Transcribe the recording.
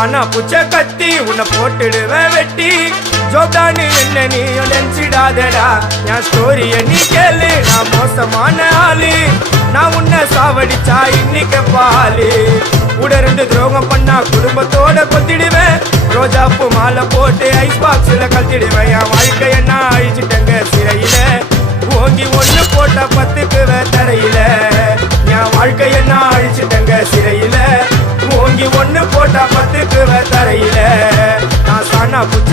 சானா புச்ச கத்தி உன்னை போட்டுடுவேன் வெட்டி. ஜோப்டானு என்ன நீ நினைச்சிடாதடா, என் ஸ்டோரிய நீ கேளு. நான் மோசமான ஆளு, நான் உன்னை சாவடிச்சா இன்னைக்கு பாலு. கூட 2 துரோகம் பண்ணா குடும்பத்தோட கொத்திடுவேன். ரோஜாப்பு மாலை போட்டு ஐஸ் பாக்ஸ்ல கழட்டிடுவேன். என் வாழ்க்கைய நான் அழிச்சிட்டேங்க சிறையில, ஓங்கி 1 போட்ட 10க்கு தரையில. என் வாழ்க்கைய நான் அழிச்சிட்டேங்க சிறையில, ஓங்கி 1 போட்ட 10க்கு தரையில. நான் சானா புச்ச